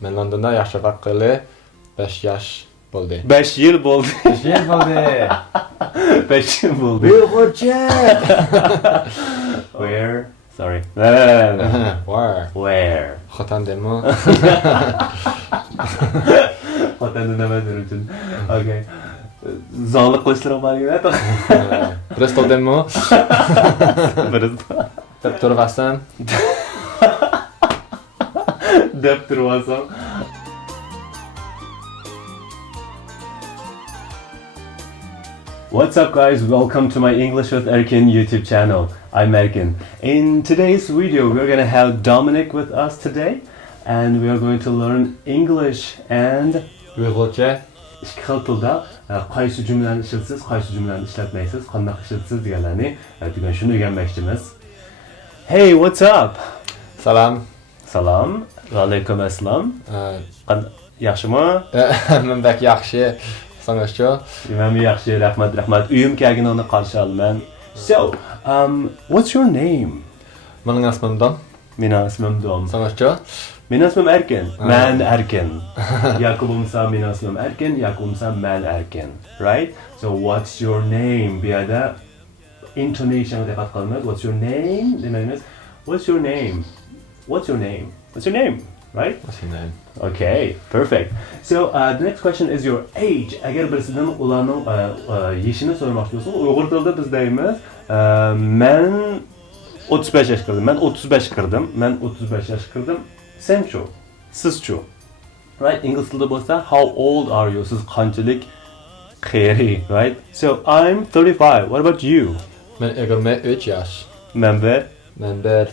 Men Londonda yashag'ali 5 yosh bo'ldi. 5 yil bo'ldi. 5 yil bo'ldi. 5 yil bo'ldi. Uyg'urcha. Where? Sorry. Where? Xotandemo. Xotanda nima degan uchun. Okay. Zonliq qilishlar bo'lgan. Bristoldemo. Bristol. Deb turibsan. Deb turibsan. What's up guys, welcome to my English with Erkin YouTube channel. I'm Erkin. In today's video we're going to have Dominic with us today and we are going to learn English and Uyg'urcha. ikki xil tilda qaysi jumlani ishlatasiz, qaysi jumlani ishlatmaysiz, qanday ishlatasiz deganlarni bugun shuni o'rganmoqchimiz. Hey, what's up? Salom. Salom. Va alaykum assalom. Yaxshimi? Men bak yaxshi. Sanashcho. Men yaxshi, rahmat. Uyim kelganini qarshi olaman. So, what's your name? Mening ismim Dom. Mening ismim Dom. Sanashcho. Mening ismim Erkin. Man Erkin. Yakubumsa mening ismim Erkin, Yakubumsa man Erkin. Right? So what's your name? Bu yerda intonation diqqat qilamiz. What's your name? Demaymiz. What's your name? What's your name? What's your name? Right? What's your name? Okay, perfect. So the next question is your age. Agar birisidan ularning yeshini so'ramoqchi bo'lsa, Uyg'ur tilida biz deymiz, men 35 yosh kirdim. Men 35 kirdim. Men 35 yosh kirdim. Sen-chu? Siz-chu? Right? Ingliz tilida bo'lsa, how old are you? Siz qanchalik qari, right? So I'm 35. What about you? Men 23 yosh. Men bir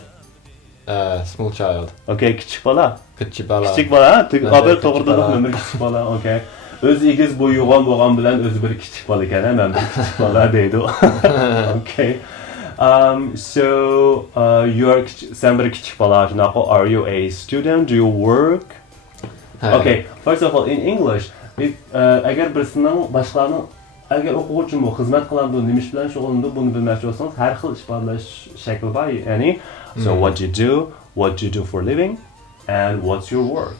small child. Okay, kichik bola. Kichik bola. Kichik bola, to'g'ri to'g'ri men bir kichik bola, okay. O'zi egiz bo'yog'on bo'lgan bilan o'zi bir kichik bola ekan, men bir kichik bola deydi. Okay. So sen bir kichik bola, shunaqa, are you a student? Do you work? Okay, first of all in English, agar birisining boshqalarning agar o'quvchi mo xizmat qiladi, nima ish bilan shug'ullanadi, buni bilmoqchi bo'lsangiz, har xil ifodalash shakli bor, ya'ni so what do you do for living, and what's your work,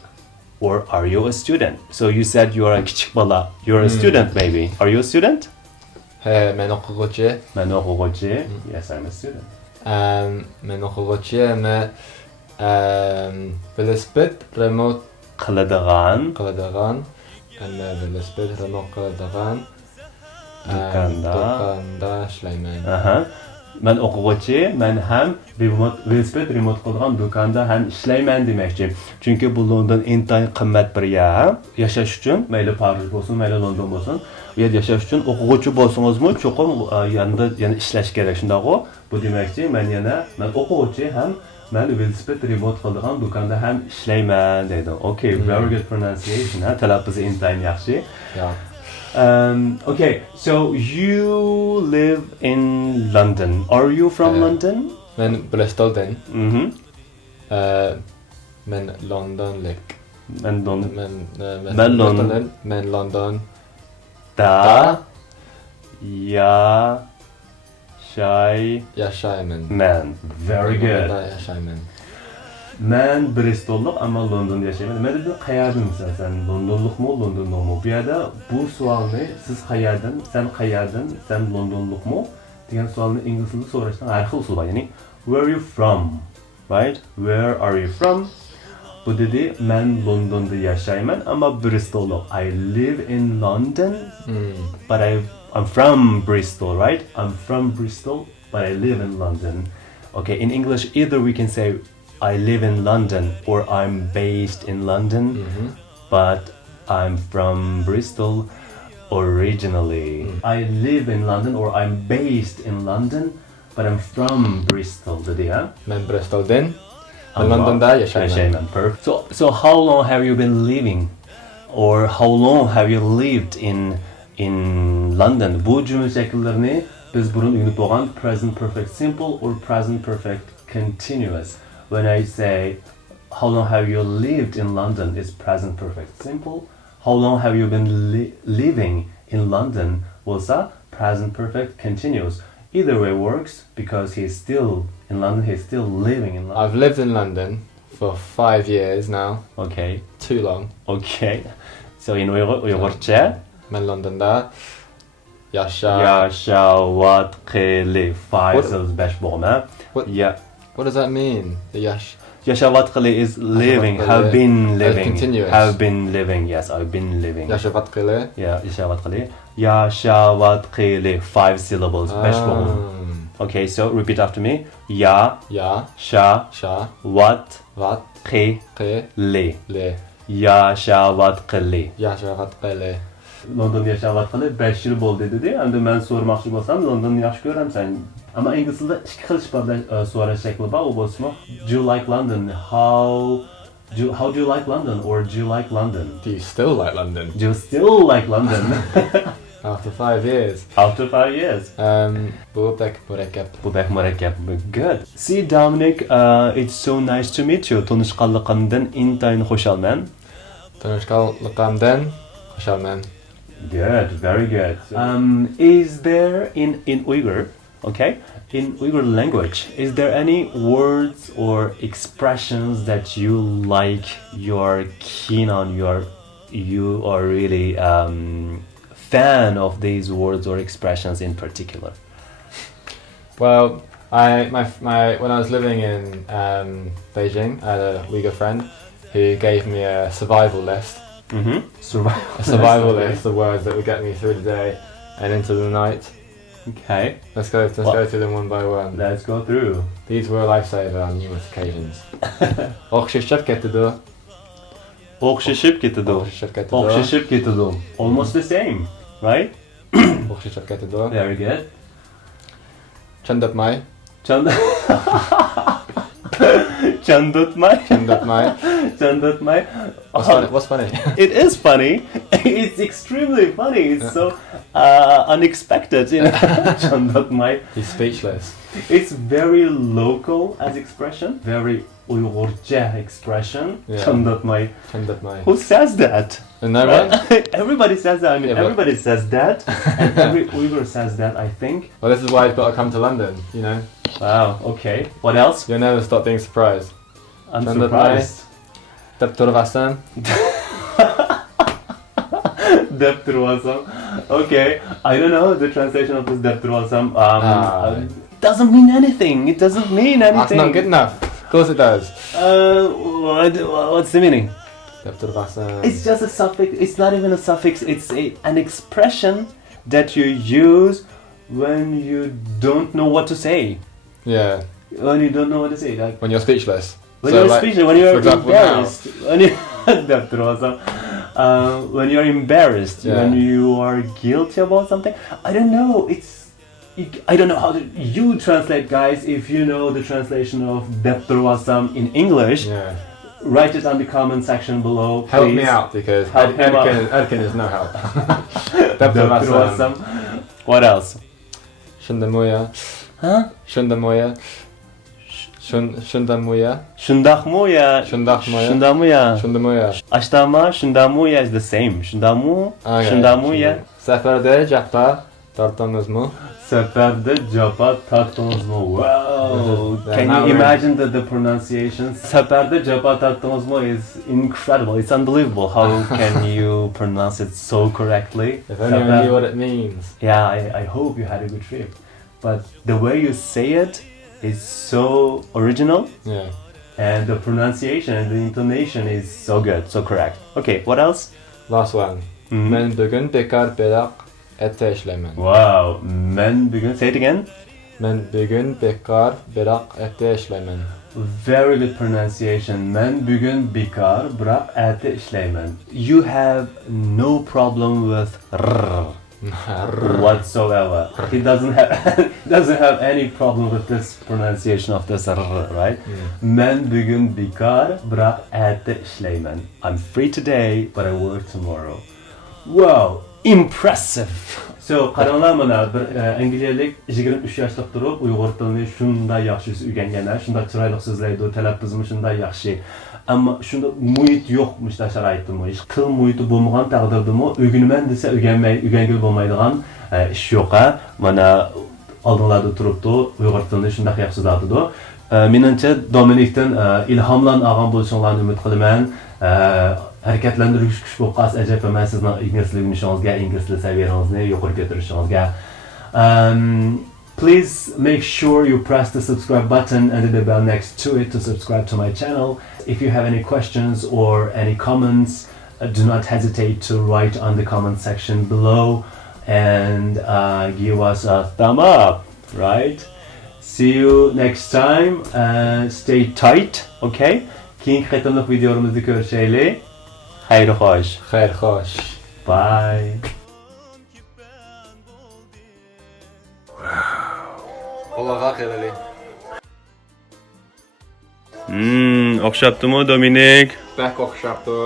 or are you a student? So you said you are a kichik bola, you're a student maybe. Are you a student? Men o'quvchi. Men o'quvchi. Yes, I'm a student. Men o'quvchi, men velosiped remote qiladigan, velosiped remote qiladigan do'konda ishlayman. Men o'quvchi, men ham velosiped remote qiladigan do'konda ham ishlayman demoqchi. Chunki bu London intayin qimmat bir yer. Yashash uchun, mayli Parij bo'lsin, mayli London bo'lsin, bu yerda yashash uchun o'quvchi bo'lsangizmi, cho'qim yana ishlash kerak, shundaqo. Bu demoqchi, men o'quvchi ham men velosiped remote qiladigan do'konda ham ishlayman dedi. Okay, very good pronunciation. Talaffuzi intayin yaxshi. Yeah. Okay, so you live in London. Are you from London? Men Bristoldan. Men Londonlik. Men London. Da. Yashayman. Man. Very good. Yashayman. Men Bristollik, ammo Londonda yashayman. Men dedim, qayerdansan? Sen Londonlikmi, Londonlikmi? Bu yerda bu savolni siz qayerdan, sen Londonlikmi degan savolni ingliz tilida so'rashdan har xil usul bor. Ya'ni where are you from? Right? Where are you from? Bu dedi, men Londonda yashayman, ammo Bristollik. I live in London, but I'm from Bristol, right? I'm from Bristol, but I live in London. Okay, in English either we can say I live in London or I'm based in London, but I'm from Bristol originally. I live in London or I'm based in London, but I'm from Bristol. Men Bristoldan. Londonda yashayman. Perfect. So how long have you been living, or how long have you lived in London? Bu cümle şekillerini biz burun ünlü bo'lgan present perfect simple or present perfect continuous. When I say how long have you lived in London is present perfect simple. How long have you been living in London was a present perfect continuous. Either way works because he's still in London, he's still living in London. I've lived in London for 5 years now. Okay. Too long. Okay. So in Uygurcha, Men London'da yaşa. Yaşavatqili 5 What- so'z 5 bo'g'ma. What- Yeah. What does that mean? The Yaşavatqili is living, Yaşavatqili. have been living. continuous. Have been living, yes, I've been living. yaşavatqili. Yeah, yaşavatqili. Yaşavatqili 5 syllables 5 bo'g'ma. Okay, so repeat after me. Ya, Yaşavatqili. sha, vat, qi, le. Yaşavatqili. Yaşavatqili. Londonda yashavatqili 5 yil bo'ldi dedi. Endi men so'ramoqchi bo'lsam, Londonni yaxshi ko'ramsan. Ammo ingliz tilida ikki xil so'rash shakli bor, u bo'lsa, do you like London? How do you like London or do you like London? Do you still like London? Do you still like London After 5 years. after 5 years? Bu pek murakkab. Bu bek murakkab. Good. See Dominic, it's so nice to meet you. Tanishganligimdan intayin xushalman. Tanishganligimdan xushalman. Good, very good. Is there in Uyghur, okay, in Uyghur language, is there any words or expressions that you like, you're keen on, you are really fan of these words or expressions in particular? Well, when I was living in Beijing, I had a Uyghur friend who gave me a survival list. Mm-hmm. A survival list of words that would get me through the day and into the night. Okay, Let's go through them one by one. let's go through. These were a lifesaver on numerous occasions. O'xshashib ketdi. O'xshashib ketadi. O'xshashib ketdi. O'xshashib ketadi. Almost the same, right? O'xshashib ketdi. Very good. Chandapmay. Chandutmai. Chandapmay. What's funny? It is funny. It's extremely funny. It's so unexpected. You know? Chandutmai. He's speechless. It's very local as expression. Very Uygurcha expression. Yeah. Chandutmai. Chandapmay. Who says that? No one? Everybody says that. I mean, Yeah, but- everybody says that. And every Uyghur says that, I think. Well, this is why you've got to come to London, you know? Wow, okay. What else? You'll never stop being surprised. I'm Chandutmai. surprised. Dapturvasan. Depturvasam. Okay, I don't know the translation of this Depturvasam. Ah. Doesn't mean anything. It doesn't mean anything. That's not good enough. Of course it does. What's the meaning? Dapturvasan. It's just a suffix. It's not even a suffix. It's an expression that you use when you don't know what to say. Yeah, When you don't know what to say. Like, when you're speechless. when So, you're like, speechless, when you're for example, now. embarrassed, when you when you're embarrassed, Yeah. when you are guilty about something, I don't know. I don't know how you translate, guys. If you know the translation of Depturvasam in English, Yeah. write it on the comment section below. Help please. me out because Help him out. Erkin is no help. Depturvasam. What else? Shundamuya. Huh? Shundamuya. Shundamuya. Shundaqmuya. Shundaqmuya. Shundamuya. Shundamuya. Ashtama, Shundamuya is the same. Shundamu, Okay. Shundamuya. Seferde japa tartdınız mı? Seferde japa tattınız mı? Wow! Yeah, Can now you we're- imagine the pronunciation? Seferde japa tattınız mı is incredible. It's unbelievable. How can you pronounce it so correctly? If only I knew what it means. Yeah, I hope you had a good trip. But the way you say it is so original, Yeah. and the pronunciation and the intonation is so good, so correct. Okay, what else? Last one. Mhm. Men bugün bekar belak ette işlemen. Wow, men begin. Say it again. Men bugün bekar belak ette işlemen. Very good pronunciation. Men bugün bekar bırak ete işleymen. You have no problem with whatsoever. He doesn't have any problem with this pronunciation of this right? Men bugün bekar bırak ete işleymen. I'm free today, but I work tomorrow. Wow, impressive. So, qaranglar mana bir angliyalik 23 yoshda turib Uyg'ur tilini shunday yaxshi o'rganganlar, shunday chiroyli so'zlaydi, talaffuzimi shunday yaxshi. Ammo shunda muhit yo'qmish sharoitimi. Til muhiti bo'lmagan taqdirdami, o'rganaman desa o'rgangil bo'lmaydigan ish yo'q. Mana oldinlarda turibdi, Uyg'ur tilini shunday yaxshi so'zlaydi. Menimcha Dominikdan ilhomlan olgan bo'lishinglarni umid qilaman. Harakatlantirish kuch bo'lib qolsa ajab emas sizning ingliz tilini bilishingizga, ingliz tili saviyangizni yuqori ko'tarishingizga. Please make sure you press the subscribe button and the bell next to it to subscribe to my channel. If you have any questions or any comments, do not hesitate to write on the comment section below and give us a thumb up, right? See you next time. Stay tight, okay? Keyingi qatamliq videolarimizni ko'rishaylik. Xayr xo'sh. Xayr xo'sh. Bye. Olaraq eləli. O'xshabdimi Dominik? Bək oxşabdı.